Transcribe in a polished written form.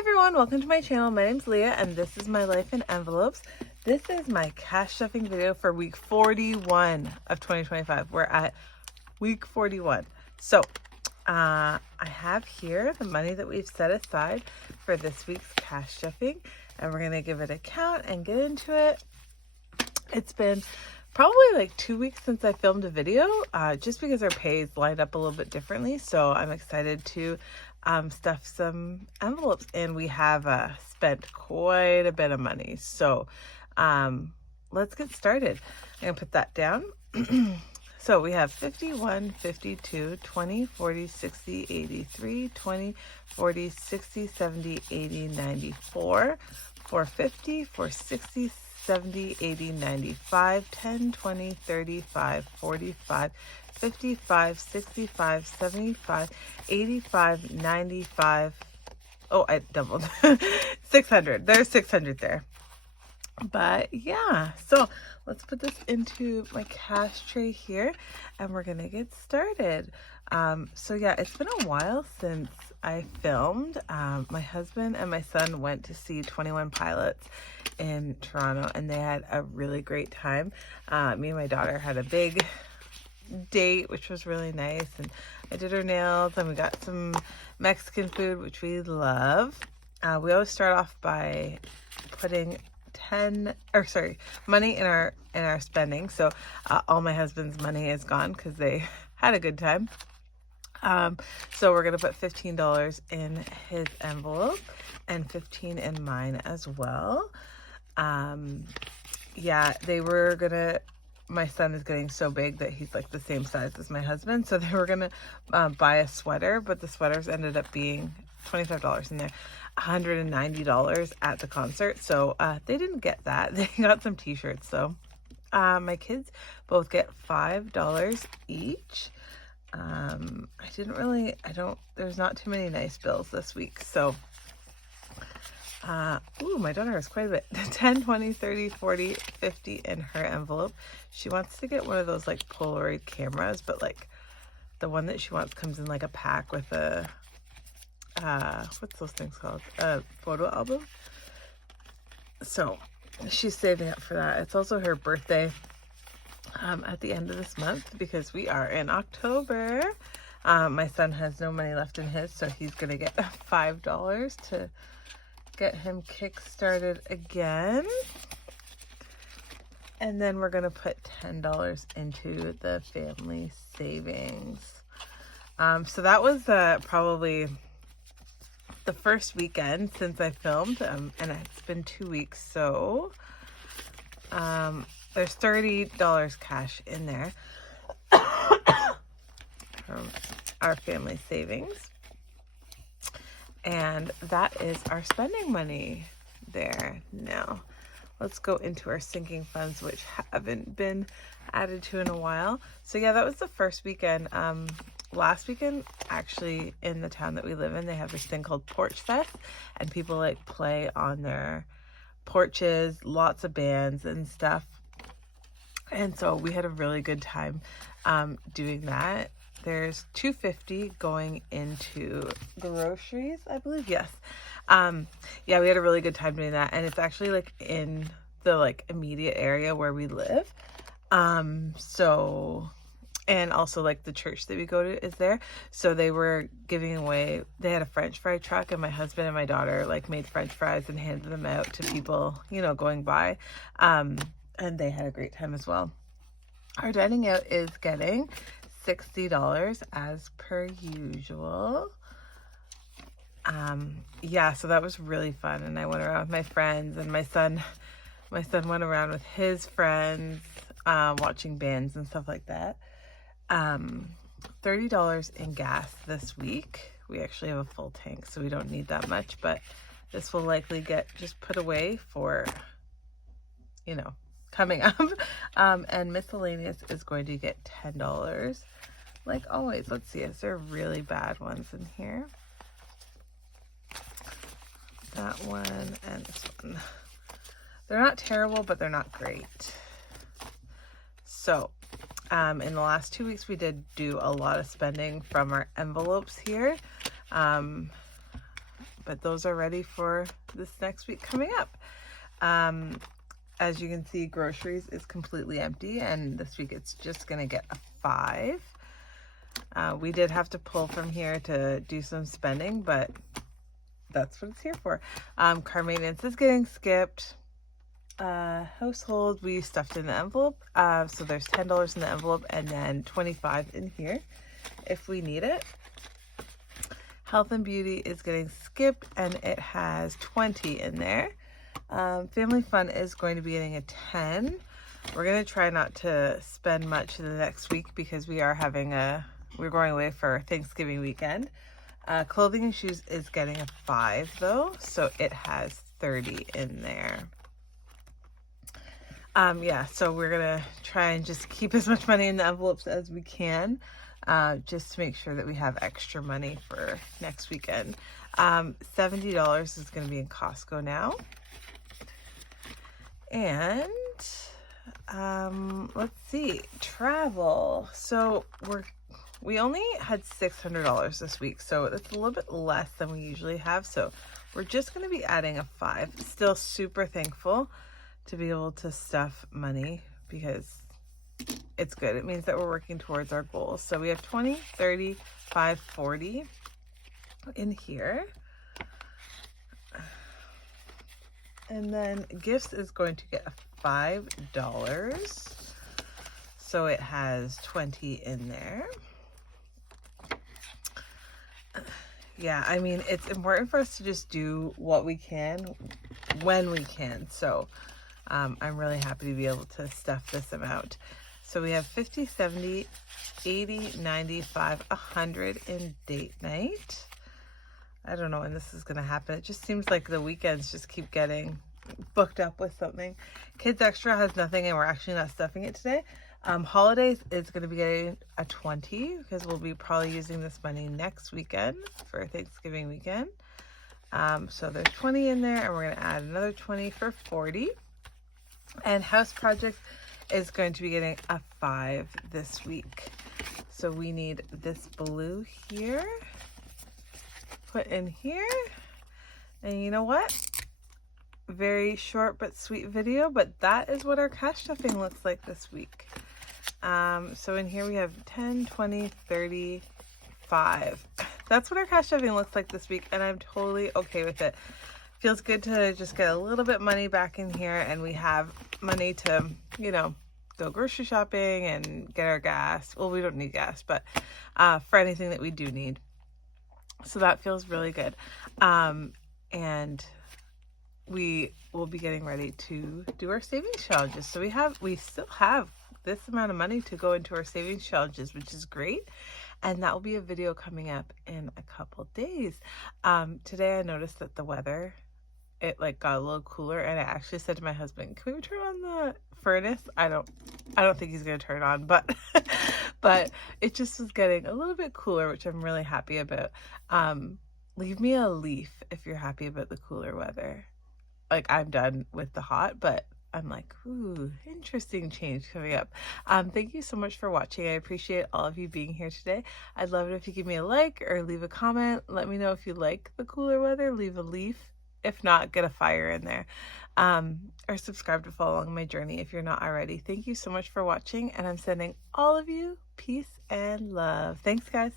everyone, welcome to my channel. My name's Leah and this is my life in envelopes. This is my cash stuffing video for week 41 of 2025. We're at week 41. So I have here the money that we've set aside for this week's cash stuffing, and we're gonna give it a count and get into it. It's been probably like 2 weeks since I filmed a video, just because our pays lined up a little bit differently. So I'm excited to stuff some envelopes, and we have spent quite a bit of money. So let's get started. I'm gonna put that down. So we have 51, 52, 20, 40, 60, 83, 20, 40, 60, 70, 80, 94, 450, 460, 70, 80, 95, 10, 20, 35, 45, 55, 65, 75, 85, 95. Oh, I doubled. 600. There's 600 there. But yeah, so let's put this into my cash tray here and we're gonna get started. So yeah, it's been a while since I filmed. My husband and my son went to see 21 Pilots in Toronto and they had a really great time. Me and my daughter had a big date, which was really nice, and I did her nails and we got some Mexican food, which we love. We always start off by putting money in our spending. So all my husband's money is gone because they had a good time. So we're gonna put $15 in his envelope and 15 in mine as well. Yeah, my son is getting so big that he's like the same size as my husband, so they were gonna buy a sweater, but the sweaters ended up being $25 in there, $190 at the concert. So they didn't get that. They got some t-shirts. So my kids both get $5 each. There's not too many nice bills this week. So my daughter has quite a bit. 10, 20, 30, 40, 50 in her envelope. She wants to get one of those like Polaroid cameras, but like the one that she wants comes in like a pack with a what's those things called? A photo album. So she's saving up for that. It's also her birthday at the end of this month because we are in October. My son has no money left in his, so he's gonna get $5 to get him kick-started again. And then we're gonna put $10 into the family savings. So that was probably the first weekend since I filmed, and it's been 2 weeks, so there's $30 cash in there from our family savings, and that is our spending money there. Now let's go into our sinking funds, which haven't been added to in a while. So yeah, that was the first weekend. Last weekend, actually, in the town that we live in, they have this thing called Porch Fest, and people like play on their porches, lots of bands and stuff. And so we had a really good time doing that. There's $250 going into groceries, I believe. Yes. Yeah, we had a really good time doing that, and it's actually like in the like immediate area where we live. And also like the church that we go to is there. So they were giving away, they had a French fry truck, and my husband and my daughter like made French fries and handed them out to people, going by. And they had a great time as well. Our dining out is getting $60 as per usual. Yeah, so that was really fun. And I went around with my friends, and my son went around with his friends, watching bands and stuff like that. $30 in gas this week. We actually have a full tank, so we don't need that much, but this will likely get just put away for, coming up. And miscellaneous is going to get $10. Like always. Let's see, is there really bad ones in here? That one and this one. They're not terrible, but they're not great. So in the last 2 weeks, we did do a lot of spending from our envelopes here. but those are ready for this next week coming up. As you can see, groceries is completely empty, and this week it's just gonna get a 5. We did have to pull from here to do some spending, but that's what it's here for. Car maintenance is getting skipped. Household, we stuffed in the envelope. So there's $10 in the envelope and then $25 in here if we need it. Health and beauty is getting skipped and it has 20 in there. Family fun is going to be getting a 10. We're going to try not to spend much in the next week because we're going away for Thanksgiving weekend. Clothing and shoes is getting a 5 though, so it has 30 in there. Yeah, so we're gonna try and just keep as much money in the envelopes as we can, just to make sure that we have extra money for next weekend. $70 is gonna be in Costco now. And let's see, travel. So we only had $600 this week, so that's a little bit less than we usually have. So we're just going to be adding a 5. Still super thankful to be able to stuff money because it's good. It means that we're working towards our goals. So we have 20, 30, 5, 40 in here. And then gifts is going to get a $5. So it has 20 in there. Yeah, I mean, it's important for us to just do what we can when we can. So I'm really happy to be able to stuff this amount. So we have 50, 70, 80, 95, 100 in date night. I don't know when this is going to happen. It just seems like the weekends just keep getting booked up with something. Kids Extra has nothing and we're actually not stuffing it today. Holidays is going to be getting a 20 because we'll be probably using this money next weekend for Thanksgiving weekend. So there's 20 in there and we're going to add another 20 for 40. And house projects is going to be getting a 5 this week. So we need this blue here, put in here. And you know what? Very short but sweet video, but that is what our cash stuffing looks like this week. So in here we have 10, 20, 30, 5. That's what our cash stuffing looks like this week, and I'm totally okay with it. Feels good to just get a little bit money back in here, and we have money to, you know, go grocery shopping and get our gas. Well, we don't need gas, but for anything that we do need. So that feels really good. And we will be getting ready to do our savings challenges. So we still have this amount of money to go into our savings challenges, which is great. And that will be a video coming up in a couple days. Today I noticed that the weather, it like got a little cooler, and I actually said to my husband, can we turn on the furnace? I don't think he's gonna turn it on, but but it just was getting a little bit cooler, which I'm really happy about. Leave me a leaf if you're happy about the cooler weather. Like, I'm done with the hot, but I'm like, ooh, interesting change coming up. Thank you so much for watching. I appreciate all of you being here today. I'd love it if you give me a like or leave a comment. Let me know if you like the cooler weather. Leave a leaf. If not, get a fire in there. Or subscribe to follow along my journey if you're not already. Thank you so much for watching, and I'm sending all of you peace and love. Thanks, guys.